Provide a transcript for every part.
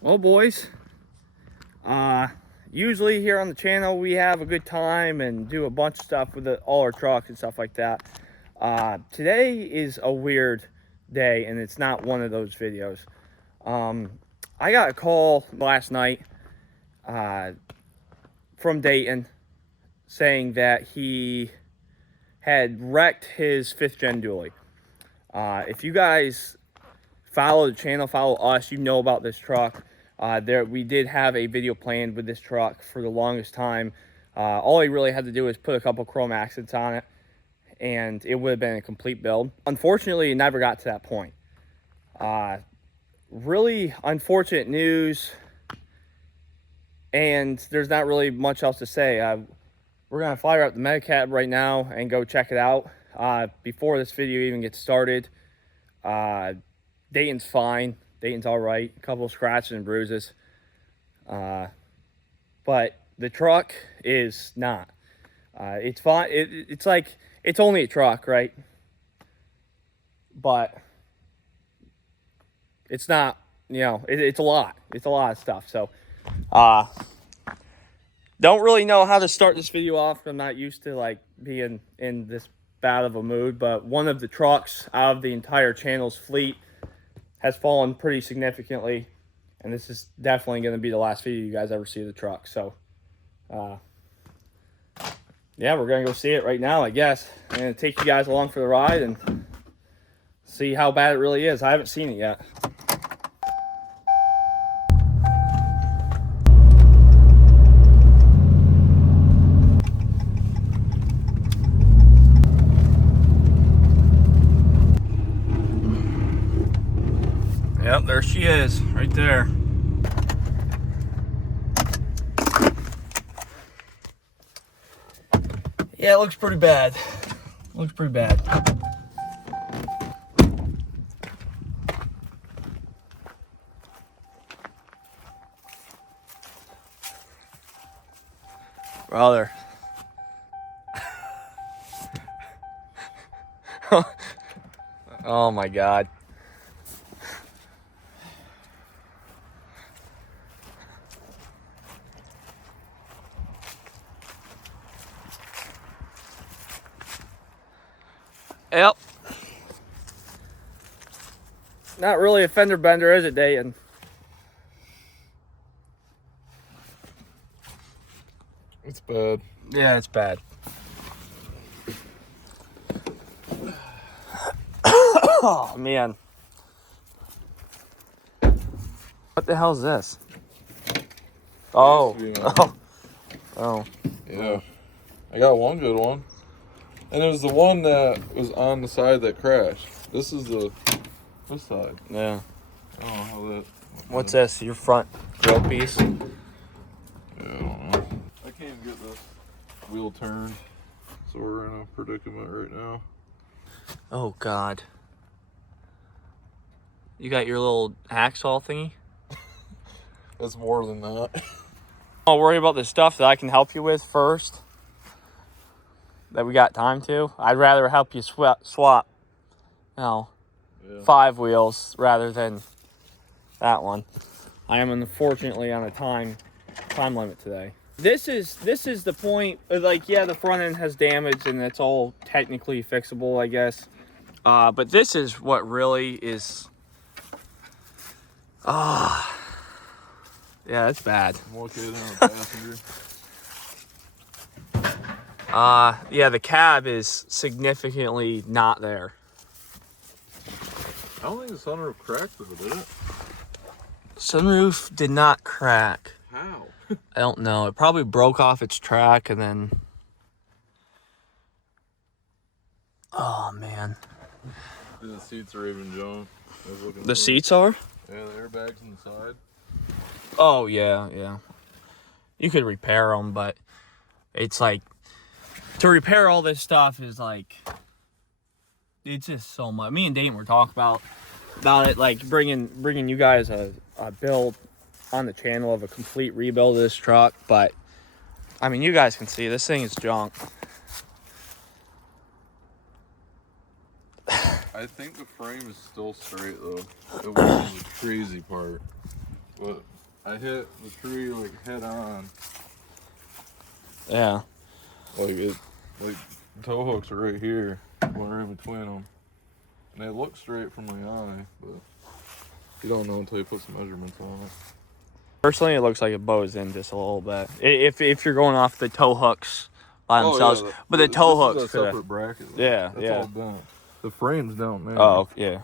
Well, boys, usually here on the channel we have a good time and do a bunch of stuff with all our trucks and stuff like that. Today is a weird day, and it's not one of those videos. I got a call last night from Dayton saying that he had wrecked his 5th gen dually. If you guys follow the channel, follow us, you know about this truck. We did have a video planned with this truck for the longest time. All he really had to do was put a couple chrome accents on it, and it would have been a complete build. Unfortunately, it never got to that point. Really unfortunate news, and there's not really much else to say. We're gonna fire up the Medicab right now and go check it out. Before this video even gets started, Dayton's fine. Dayton's all right. A couple of scratches and bruises. But the truck is not. It's fine. It's like, it's only a truck, right? But it's not, you know, it's a lot. It's a lot of stuff. So, don't really know how to start this video off. I'm not used to like being in this bad of a mood, but one of the trucks out of the entire channel's fleet has fallen pretty significantly, and this is definitely going to be the last video you guys ever see of the truck. So yeah, we're going to go see it right now, I guess. I'm going to take you guys along for the ride and see how bad it really is. I haven't seen it yet. Yep, there she is, right there. Yeah, it looks pretty bad. Looks pretty bad. Brother. Oh my God. Yep. Not really a fender bender, is it, Dayton? It's bad. Yeah, it's bad. Oh, man. What the hell is this? Oh. Oh. Yeah. I got one good one. And it was the one that was on the side that crashed. This is this side. Yeah. I don't know how that... What's this? Your front grill piece? Yeah, I don't know. I can't even get this wheel turned. So we're in a predicament right now. Oh, God. You got your little hacksaw thingy? It's more than that. I'll worry about the stuff that I can help you with first, that we got time to. I'd rather help you swap, you know, 5 wheels rather than that one. I am unfortunately on a time limit today. This is the point. Like, yeah, the front end has damage and it's all technically fixable, I guess. But this is what really is. Yeah, that's bad. I'm located on a passenger. Yeah, the cab is significantly not there. I don't think the sunroof cracked though, did it? Sunroof did not crack. How? I don't know. It probably broke off its track and then... Oh, man. The seats are even junk. The seats are? Yeah, the airbags inside. Oh, yeah, yeah. You could repair them, but it's like... To repair all this stuff is like... It's just so much. Me and Dayton were talking about it, like bringing you guys a build on the channel of a complete rebuild of this truck, but I mean, you guys can see this thing is junk. I think the frame is still straight though. It was the crazy part. but I hit the tree like head on. Yeah. Like the tow hooks are right here, we're in between them, and they look straight from my eye, but you don't know until you put some measurements on it. Personally, it looks like it bows in just a little bit. If you're going off the tow hooks by themselves, Yeah, but the tow hooks is a separate bracket. Though. Yeah, That's yeah. all down. The frame's down there. Oh, yeah.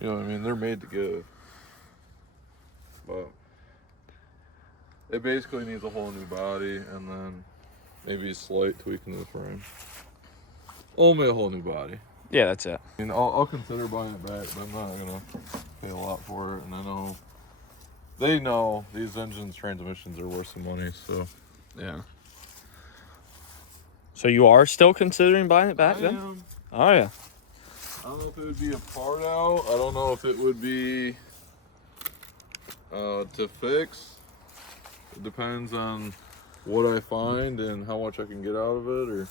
You know what I mean? They're made to give. But it basically needs a whole new body and then maybe a slight tweaking to the frame. Only a whole new body. Yeah, that's it. I mean, I'll consider buying it back, but I'm not gonna pay a lot for it. And I know they know these engines, transmissions are worth some money. So Yeah. So you are still considering buying it back then? am. Oh, yeah. I don't know if it would be a part out. I don't know if it would be to fix. It depends on what I find and how much I can get out of it. Or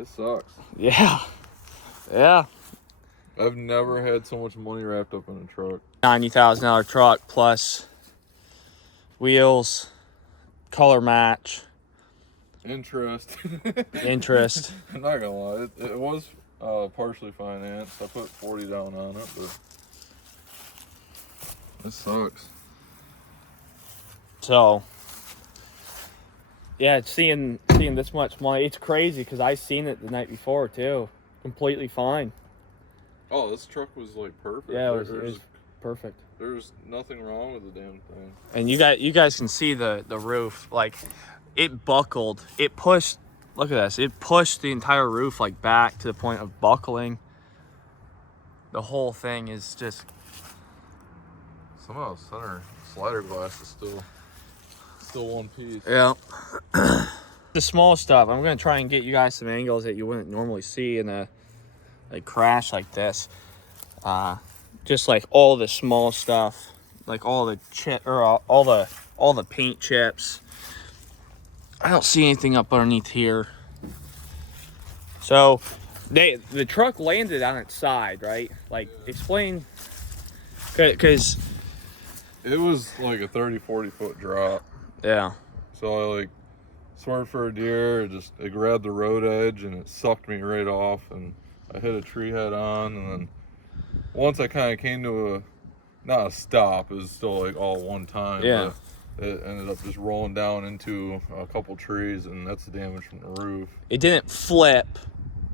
it sucks. Yeah. Yeah. I've never had so much money wrapped up in a truck. $90,000 truck plus wheels, color match, Interest. interest. I'm not gonna lie, it was partially financed. I put 40 down on it, but it sucks. So, yeah, seeing this much money, it's crazy because I seen it the night before too, completely fine. Oh, this truck was like perfect. Yeah, it was perfect. There's nothing wrong with the damn thing. And you guys can see the roof, like it buckled. It pushed. Look at this. It pushed the entire roof like back to the point of buckling. The whole thing is just. Somehow center slider glass is still one piece. Yeah. The small stuff. I'm gonna try and get you guys some angles that you wouldn't normally see in a crash like this. Just like all the small stuff, like all the chip or all the paint chips. I don't see anything up underneath here. So, the truck landed on its side, right? Like, explain, because it was like a 30-40 foot drop. Yeah. So I like swerved for a deer. It grabbed the road edge and it sucked me right off, and I hit a tree head on. And then once I kind of came to not a stop, it was still like all one time. Yeah. It ended up just rolling down into a couple trees, and that's the damage from the roof. It didn't flip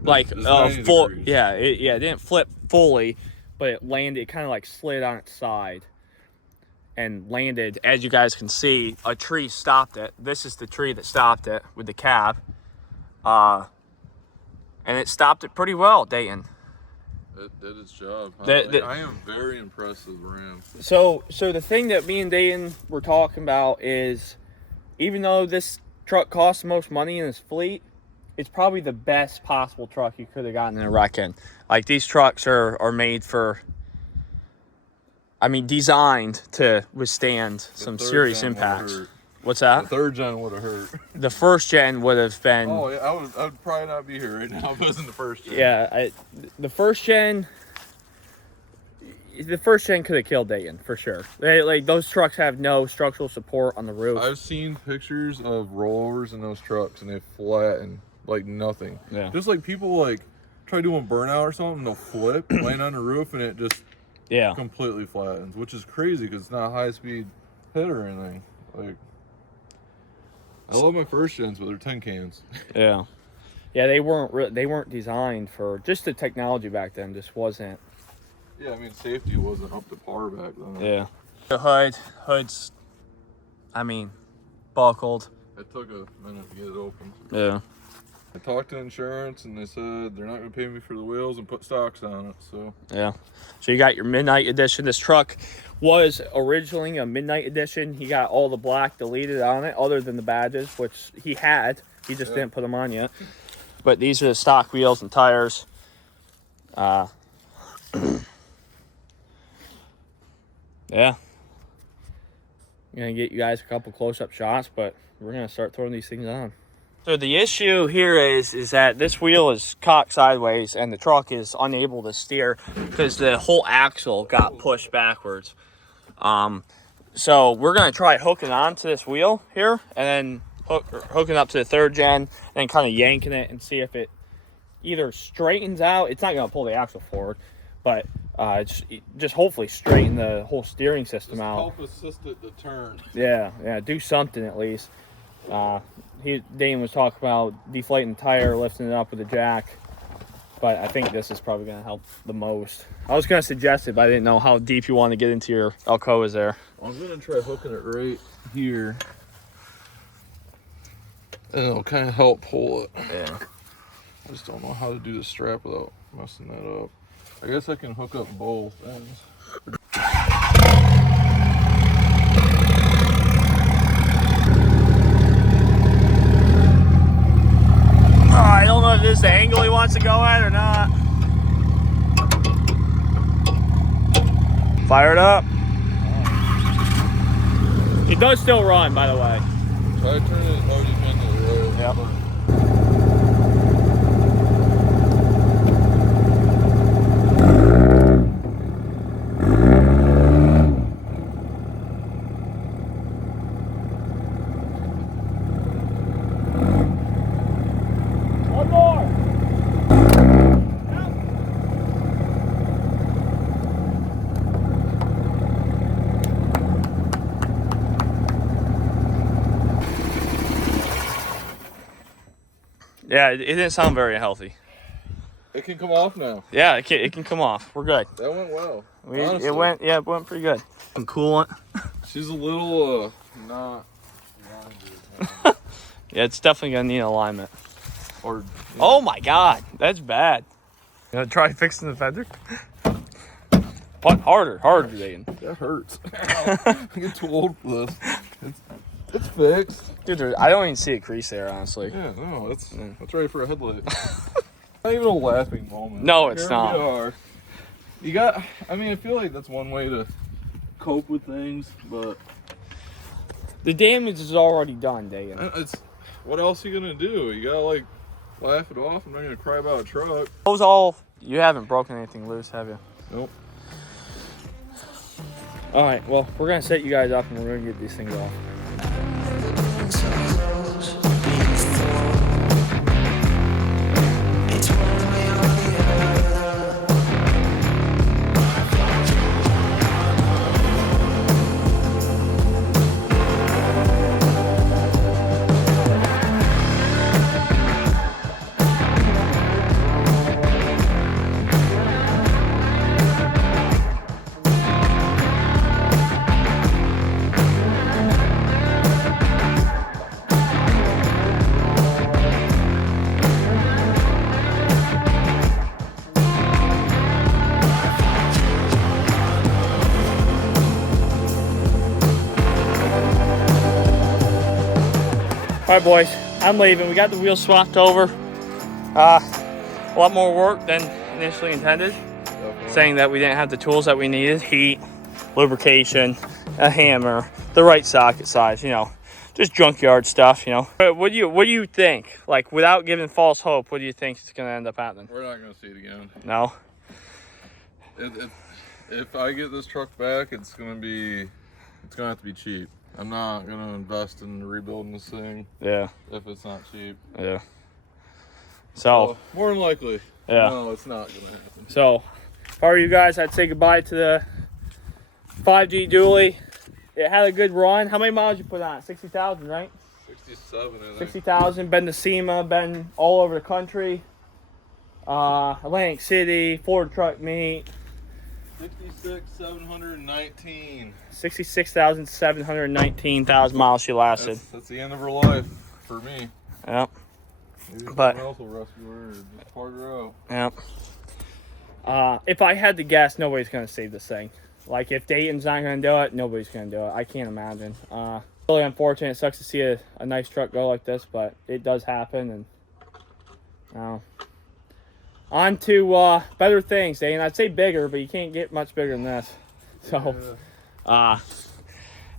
like It's full. 90 degrees. Yeah, it didn't flip fully, but it landed. It kind of like slid on its side and landed. As you guys can see, a tree stopped it. This is the tree that stopped it with the cab, and it stopped it pretty well, Dayton. It did its job. I am very impressed with Ram. So the thing that me and Dayton were talking about is, even though this truck costs the most money in his fleet, it's probably the best possible truck you could have gotten in a wreck in. Like, these trucks are made for, I mean, designed to withstand some serious impacts. What's that? The third gen would have hurt. The first gen would have been. Oh, yeah, I would probably not be here right now if it wasn't the first gen. Yeah, the first gen. The first gen could have killed Dayton for sure. Those trucks have no structural support on the roof. I've seen pictures of rollovers in those trucks, and they flatten like nothing. Yeah. Just like people like try doing burnout or something, they'll flip, land on the roof, and it just completely flattens, which is crazy because it's not a high speed hit or anything. Like, I love my first gens, but they're 10 cans. Yeah, they weren't designed for, just the technology back then just wasn't. Yeah, I mean, safety wasn't up to par back then. Yeah. The hood's, I mean, buckled. It took a minute to get it open. Yeah. I talked to insurance, and they said they're not going to pay me for the wheels and put stocks on it. So yeah. So you got your midnight edition. This truck was originally a midnight edition. He got all the black deleted on it, other than the badges, which he had. He just didn't put them on yet. But these are the stock wheels and tires. Yeah. I'm going to get you guys a couple close-up shots, but we're going to start throwing these things on. So the issue here is that this wheel is cocked sideways and the truck is unable to steer because the whole axle got pushed backwards. So we're gonna try hooking onto this wheel here and then hooking up to the 3rd gen and kind of yanking it and see if it either straightens out. It's not gonna pull the axle forward, but it's just hopefully straighten the whole steering system out. Help assist it to turn. Yeah, do something at least. Dayton was talking about deflating the tire, lifting it up with a jack, but I think this is probably going to help the most. I was going to suggest it, but I didn't know how deep you want to get into your Alcoas there. I'm going to try hooking it right here, and it'll kind of help pull it. Yeah. I just don't know how to do the strap without messing that up. I guess I can hook up both ends. I don't know if this is the angle he wants to go at or not. Fire it up. It does still run, by the way. Try to turn it as hard as you can to the right. Yep. Yeah, it didn't sound very healthy. It can come off now. Yeah, it can come off. We're good. That went well. It went pretty good. Some coolant. She's a little not. Yeah, it's definitely gonna need alignment. Or. Oh my God, that's bad. You gonna try fixing the fender? But harder, Dayton. That hurts. I get too old for this. It's fixed. Dude, I don't even see a crease there, honestly. Yeah, no, that's ready for a headlight. Not even a laughing moment. No, it's Here not. We are. You got, I feel like that's one way to cope with things, but the damage is already done, Dayton. What else are you gonna do? You gotta like laugh it off. I'm not gonna cry about a truck. You haven't broken anything loose, have you? Nope. All right, well, we're gonna set you guys up and we're gonna get these things off. All right, boys, I'm leaving. We got the wheels swapped over. A lot more work than initially intended. Definitely. Saying that we didn't have the tools that we needed: heat, lubrication, a hammer, the right socket size. Just junkyard stuff. But what do you think? Like, without giving false hope, what do you think is going to end up happening? We're not gonna see it again. No. If I get this truck back, it's gonna have to be cheap. I'm not gonna invest in rebuilding this thing. Yeah. If it's not cheap. Yeah. So more than likely. Yeah. No, it's not gonna happen. So, if I were you guys, I'd say goodbye to the 5G dually. It had a good run. How many miles you put on it? 60,000, right? 67, I think. 60,000. Been to SEMA. Been all over the country. Atlantic City, Ford Truck Meet. 66,719. 66,719 miles she lasted. That's the end of her life for me. Yep. Maybe But someone else will rescue her or just part her out. Yep. If I had to guess, nobody's gonna save this thing. Like, if Dayton's not gonna do it, nobody's gonna do it. I can't imagine. Really unfortunate. It sucks to see a nice truck go like this, but it does happen. And on to better things, Dayton. I'd say bigger, but you can't get much bigger than this. So,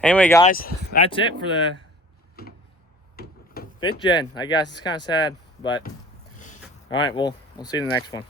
anyway, guys, that's it for the Fifth gen. I guess it's kind of sad, but all right. We'll see you in the next one.